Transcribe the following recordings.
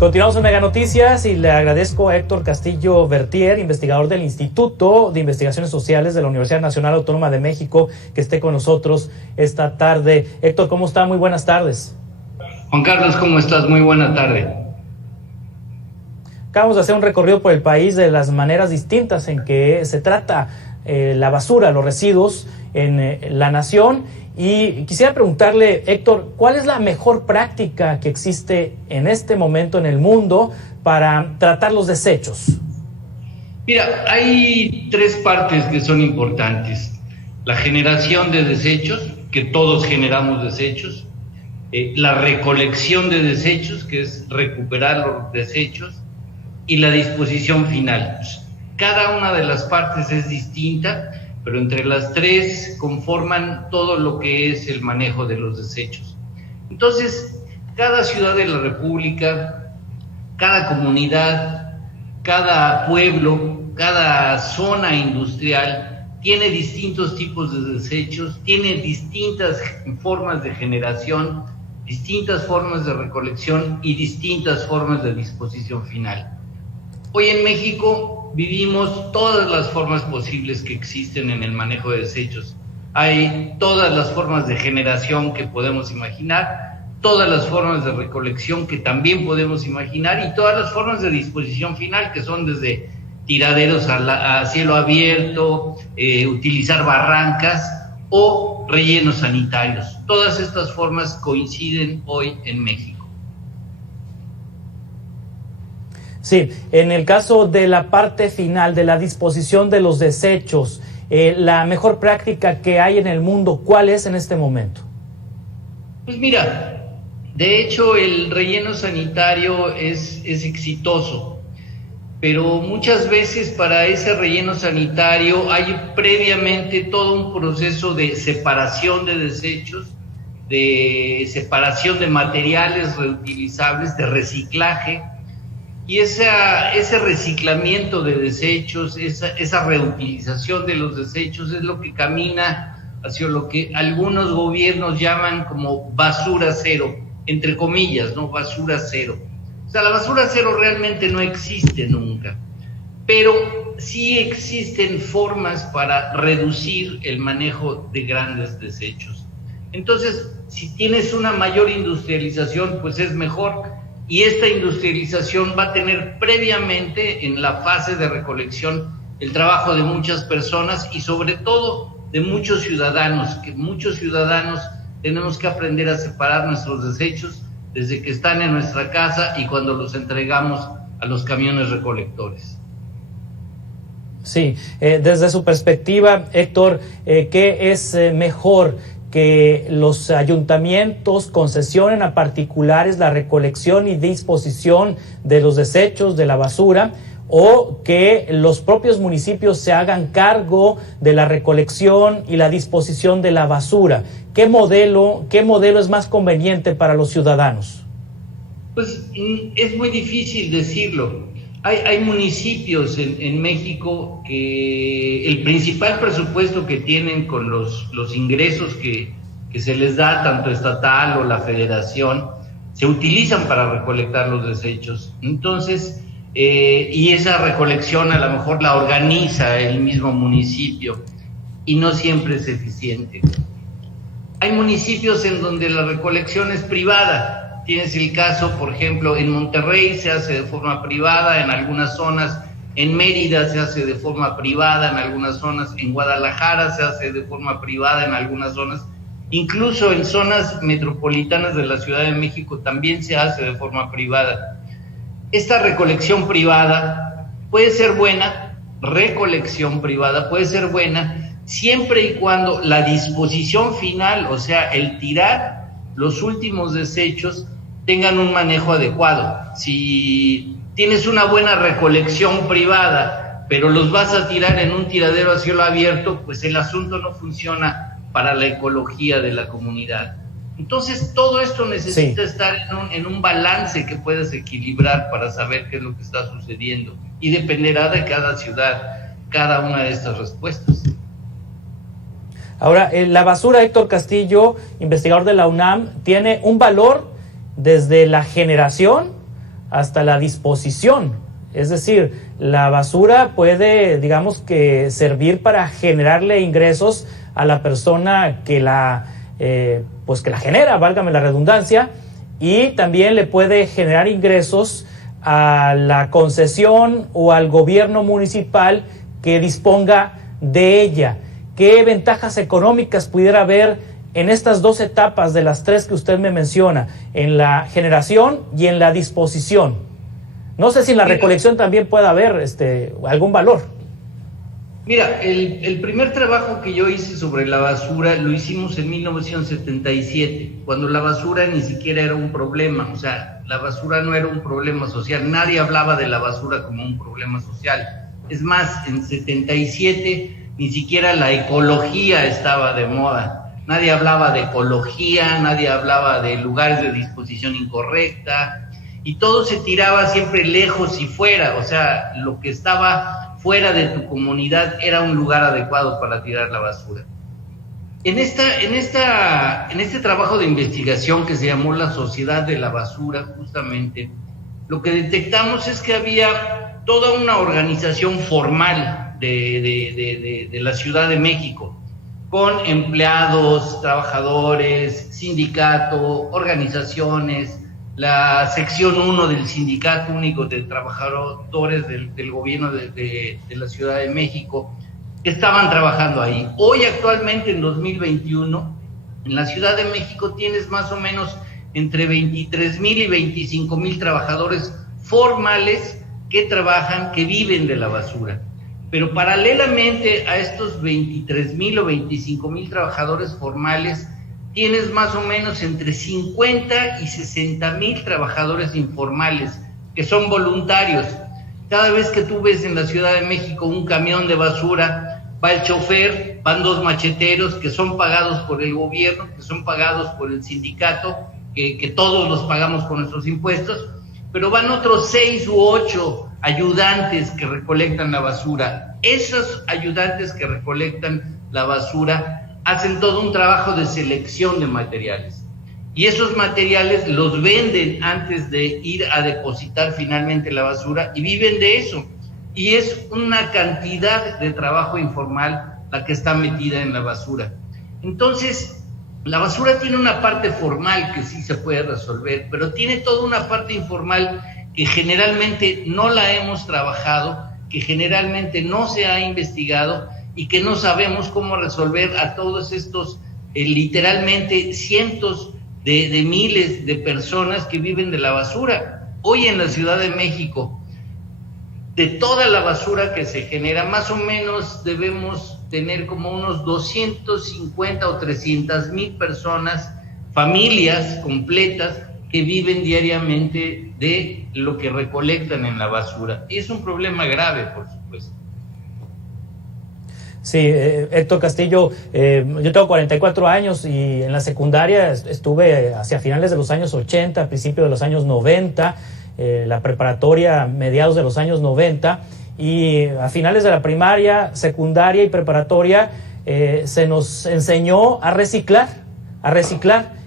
Continuamos en Mega Noticias y le agradezco a Héctor Castillo Bertier, investigador del Instituto de Investigaciones Sociales de la Universidad Nacional Autónoma de México, que esté con nosotros esta tarde. Héctor, ¿cómo está? Muy buenas tardes. Juan Carlos, ¿cómo estás? Muy buena tarde. Acabamos de hacer un recorrido por el país de las maneras distintas en que se trata la basura, los residuos en la nación. Y quisiera preguntarle, Héctor, ¿cuál es la mejor práctica que existe en este momento en el mundo para tratar los desechos? Mira, hay tres partes que son importantes. La generación de desechos, que todos generamos desechos. La recolección de desechos, que es recuperar los desechos. Y la disposición final. Cada una de las partes es distinta, pero entre las tres conforman todo lo que es el manejo de los desechos. Entonces, cada ciudad de la República, cada comunidad, cada pueblo, cada zona industrial tiene distintos tipos de desechos, tiene distintas formas de generación, distintas formas de recolección y distintas formas de disposición final. Hoy en México vivimos todas las formas posibles que existen en el manejo de desechos. Hay todas las formas de generación que podemos imaginar, todas las formas de recolección que también podemos imaginar y todas las formas de disposición final, que son desde tiraderos a cielo abierto, utilizar barrancas o rellenos sanitarios. Todas estas formas coinciden hoy en México. Sí, en el caso de la parte final, de la disposición de los desechos, la mejor práctica que hay en el mundo, ¿cuál es en este momento? Pues mira, de hecho el relleno sanitario es exitoso, pero muchas veces para ese relleno sanitario hay previamente todo un proceso de separación de desechos, de separación de materiales reutilizables, de reciclaje. Y ese reciclamiento de desechos, esa reutilización de los desechos es lo que camina hacia lo que algunos gobiernos llaman como basura cero, entre comillas, ¿no? Basura cero. O sea, la basura cero realmente no existe nunca, pero sí existen formas para reducir el manejo de grandes desechos. Entonces, si tienes una mayor industrialización, pues es mejor. Y esta industrialización va a tener previamente en la fase de recolección el trabajo de muchas personas y sobre todo de muchos ciudadanos, que muchos ciudadanos tenemos que aprender a separar nuestros desechos desde que están en nuestra casa y cuando los entregamos a los camiones recolectores. Sí, desde su perspectiva, Héctor, ¿qué es mejor? ¿Que los ayuntamientos concesionen a particulares la recolección y disposición de los desechos, de la basura, o que los propios municipios se hagan cargo de la recolección y la disposición de la basura? ¿Qué modelo es más conveniente para los ciudadanos? Pues es muy difícil decirlo. Hay municipios en México que el principal presupuesto que tienen con los ingresos que se les da, tanto estatal o la federación, se utilizan para recolectar los desechos. Entonces, y esa recolección a lo mejor la organiza el mismo municipio y no siempre es eficiente. Hay municipios en donde la recolección es privada. Tienes el caso, por ejemplo, en Monterrey se hace de forma privada en algunas zonas, en Mérida se hace de forma privada en algunas zonas, en Guadalajara se hace de forma privada en algunas zonas, incluso en zonas metropolitanas de la Ciudad de México también se hace de forma privada. Esta recolección privada puede ser buena, siempre y cuando la disposición final, o sea, el tirar los últimos desechos, tengan un manejo adecuado. Si tienes una buena recolección privada, pero los vas a tirar en un tiradero a cielo abierto, pues el asunto no funciona para la ecología de la comunidad. Entonces, todo esto necesita estar en un balance que puedas equilibrar para saber qué es lo que está sucediendo. Y dependerá de cada ciudad, cada una de estas respuestas. Ahora, la basura, Héctor Castillo, investigador de la UNAM, tiene un valor desde la generación hasta la disposición. Es decir, la basura puede, digamos que, servir para generarle ingresos a la persona que la genera, válgame la redundancia, y también le puede generar ingresos a la concesión o al gobierno municipal que disponga de ella. ¿Qué ventajas económicas pudiera haber en estas dos etapas de las tres que usted me menciona, en la generación y en la disposición? No sé si en la recolección también puede haber algún valor. Mira, el primer trabajo que yo hice sobre la basura lo hicimos en 1977, cuando la basura ni siquiera era un problema, o sea, la basura no era un problema social, nadie hablaba de la basura como un problema social. Es más, en 77 ni siquiera la ecología estaba de moda, nadie hablaba de ecología, nadie hablaba de lugares de disposición incorrecta, y todo se tiraba siempre lejos y fuera, o sea, lo que estaba fuera de tu comunidad era un lugar adecuado para tirar la basura. En este trabajo de investigación que se llamó la Sociedad de la Basura, justamente, lo que detectamos es que había toda una organización formal de la Ciudad de México, con empleados, trabajadores, sindicato, organizaciones, la sección 1 del Sindicato Único de Trabajadores del gobierno de la Ciudad de México, que estaban trabajando ahí. Hoy, actualmente, en 2021, en la Ciudad de México tienes más o menos entre 23,000 y 25,000 trabajadores formales que trabajan, que viven de la basura. Pero paralelamente a estos 23,000 o 25,000 trabajadores formales, tienes más o menos entre 50 y 60,000 trabajadores informales, que son voluntarios. Cada vez que tú ves en la Ciudad de México un camión de basura, va el chofer, van 2 macheteros que son pagados por el gobierno, que son pagados por el sindicato, que todos los pagamos con nuestros impuestos, pero van otros 6 u 8 ayudantes que recolectan la basura. Esos ayudantes que recolectan la basura hacen todo un trabajo de selección de materiales, y esos materiales los venden antes de ir a depositar finalmente la basura, y viven de eso, y es una cantidad de trabajo informal la que está metida en la basura. Entonces, la basura tiene una parte formal que sí se puede resolver, pero tiene toda una parte informal que generalmente no la hemos trabajado, que generalmente no se ha investigado, y que no sabemos cómo resolver a todos estos, literalmente cientos de miles de personas que viven de la basura. Hoy en la Ciudad de México, de toda la basura que se genera, más o menos debemos tener como unos 250 o 300,000 personas, familias completas, que viven diariamente de lo que recolectan en la basura. Y es un problema grave, por supuesto. Sí, Héctor Castillo, yo tengo 44 años y en la secundaria estuve hacia finales de los años 80, principios de los años 90, la preparatoria mediados de los años 90, y a finales de la primaria, secundaria y preparatoria se nos enseñó a reciclar,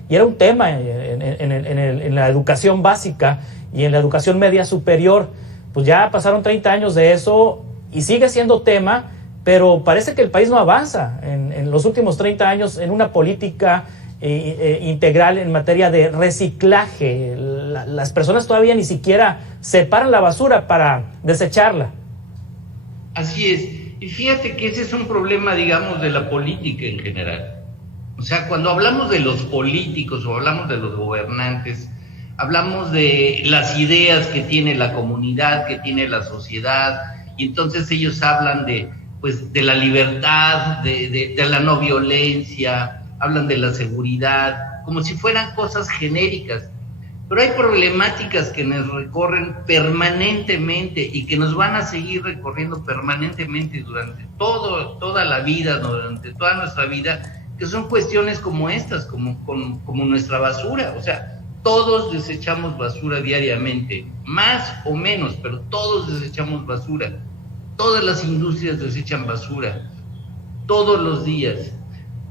y era un tema en la educación básica y en la educación media superior. Pues ya pasaron 30 años de eso y sigue siendo tema, pero parece que el país no avanza en los últimos 30 años en una política integral en materia de reciclaje. Las personas todavía ni siquiera separan la basura para desecharla. Así es. Y fíjate que ese es un problema, digamos, de la política en general. O sea, cuando hablamos de los políticos o hablamos de los gobernantes, hablamos de las ideas que tiene la comunidad, que tiene la sociedad, y entonces ellos hablan de la libertad, de la no violencia, hablan de la seguridad, como si fueran cosas genéricas. Pero hay problemáticas que nos recorren permanentemente y que nos van a seguir recorriendo permanentemente durante toda la vida, durante toda nuestra vida, que son cuestiones como estas, como nuestra basura. O sea, todos desechamos basura diariamente, más o menos, pero todos desechamos basura. Todas las industrias desechan basura, todos los días.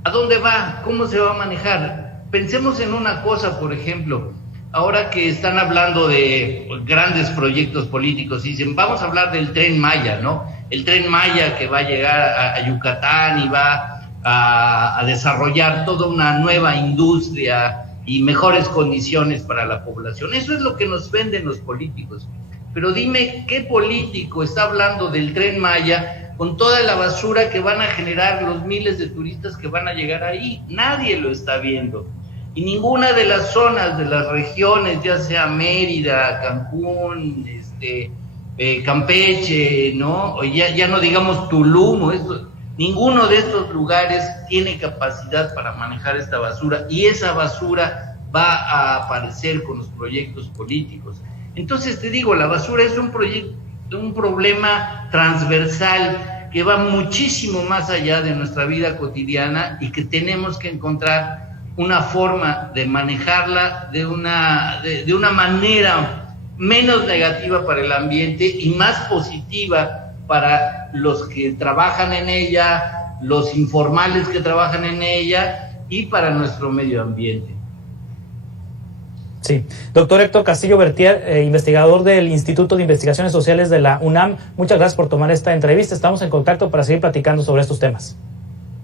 ¿A dónde va? ¿Cómo se va a manejar? Pensemos en una cosa, por ejemplo, ahora que están hablando de grandes proyectos políticos, dicen, vamos a hablar del Tren Maya, ¿no? El Tren Maya que va a llegar a Yucatán y va a desarrollar toda una nueva industria y mejores condiciones para la población. Eso es lo que nos venden los políticos. Pero dime, ¿qué político está hablando del Tren Maya con toda la basura que van a generar los miles de turistas que van a llegar ahí? Nadie lo está viendo. Y ninguna de las zonas, de las regiones, ya sea Mérida, Cancún, Campeche, ¿no? O ya no digamos Tulum, ninguno de estos lugares tiene capacidad para manejar esta basura, y esa basura va a aparecer con los proyectos políticos. Entonces te digo, la basura es un problema transversal que va muchísimo más allá de nuestra vida cotidiana y que tenemos que encontrar una forma de manejarla de una manera menos negativa para el ambiente y más positiva para los que trabajan en ella, los informales que trabajan en ella y para nuestro medio ambiente. Sí. Doctor Héctor Castillo Bertier, investigador del Instituto de Investigaciones Sociales de la UNAM, muchas gracias por tomar esta entrevista. Estamos en contacto para seguir platicando sobre estos temas.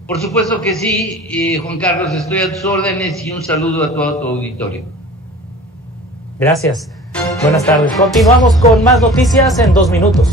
Por supuesto que sí, Juan Carlos, estoy a tus órdenes y un saludo a todo tu auditorio. Gracias. Buenas tardes. Continuamos con más noticias en 2 minutos.